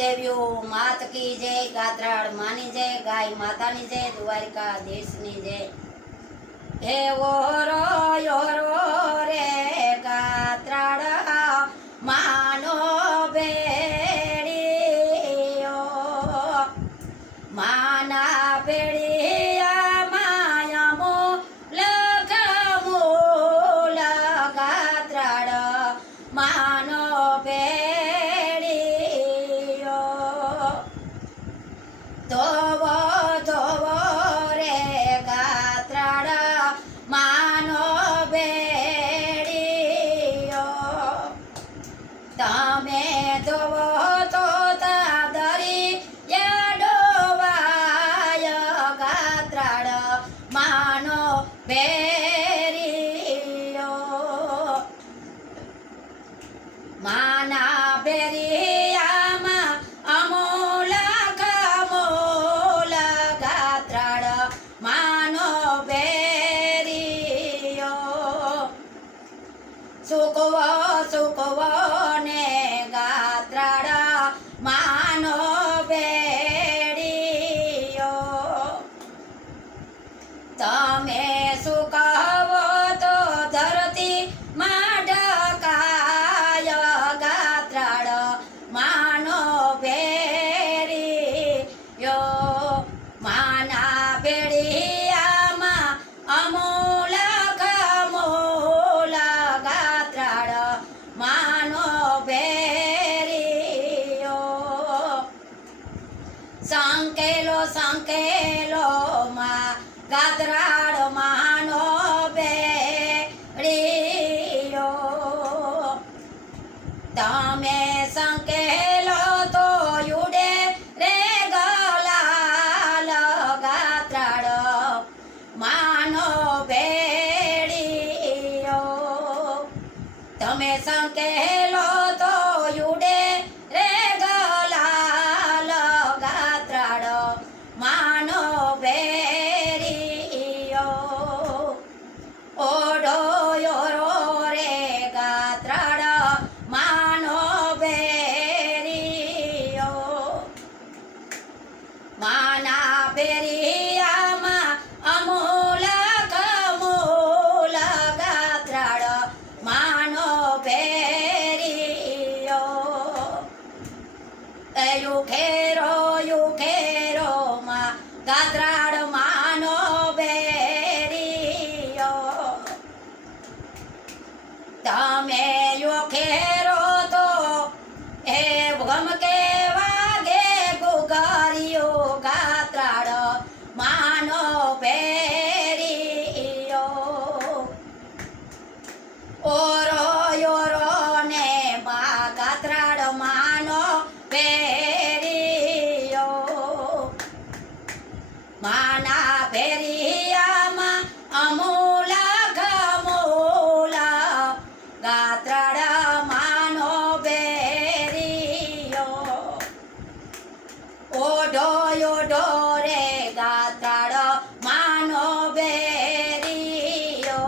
देवियों मात की जय, गात्राड़ मानी जय, गाय माता नी जय, द्वारिकाधीश नी जय। हे यो रो रे गात्राड़ मानो बेड़ियो, माना बेड़िया माया मूल मूल गात्राड़ मानो बेड़ियो। धोवो धोवो रे गात्राड़ मानो बेड़ियो, तमे धोवो तो दादरी डोवाय गात्राड़ मानो बेरियो। माना बेरियामा अमूल कमूल गात्राड़ मानो बेरियो। सुकवो सुकवो ने गात्राड़ मानो बेड़ियो, तमे सुकावो तो धरती माढकाय गात्राड़ मानो बेरियो। माना बेड़ियामा अमूल कमूल गात्राड़ मानो बेरियो। संकेलो संकेलो मा गात्राड़ मानो बेड़ियो, तमे संकेलो तो युडे रे गलाल गात्राड़ मानो बेड़ियो। तमे संकेलो तो युडे रे गलाल गात्राड़ मानो बेरियो। ओढो योरो रे गात्राड़ मानो बेरियो, माना बेरियामा अमूल कमूल गात्राड़ मानो बेरियो। युखेरो मा गात्राड़ मानो बेरियो, तमे युखेरो तो ए भम के वागे गुगारियो गात्राड़ मानो बेरियो। ओरो योरो ने मा गात्राड़ मानो बेरियो, माना बेरियामा अमूल कमूल गात्राड़ मानो बेरियो। ओढो ओढो रे गात्राड़ मानो बेरियो,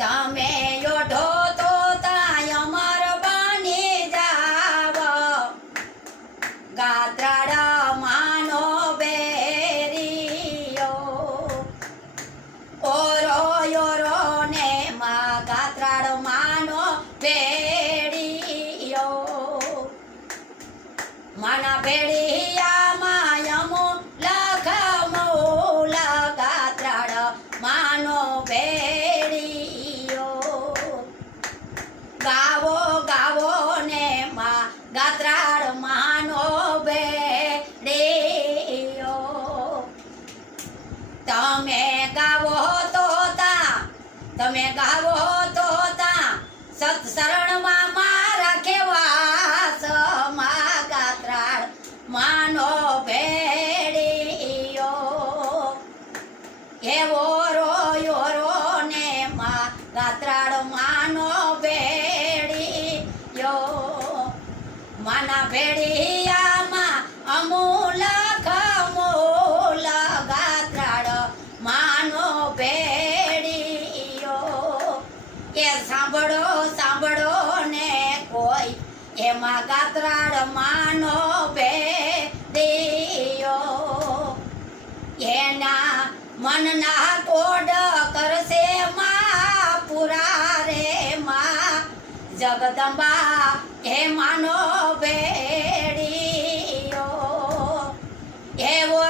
तमे ओढो तो ताय अमर बनी जाव गात्राड़ मानो बेरियो। ओरो योरो ने मा गात्राड़ मानो बेड़ियो, माना बेड़ियामा अमूल कमूल गात्राड़ मानो बेड़ियो। गावो गावो ने मा गात्राड़ मानो बेड़ियो, तमे गावो तो ता तमे गावो तो ता सत्सरण मा मारा केवास मा गात्राड़ मानो बेड़ियो। एवो रो योरो ने मा गात्राड़ मानो बेड़ियो, माना बेड़ियामा अमूल कमूल गात्राड़ मानो बेड़ियो। ये सांभळो सांभळो ने कोई એમાં ગાત્રાળ માનો ભેદિયો એના મનના કોડ કરશે માં પુરા રે માં જગદંબા હે માનો ભેડિયો એવો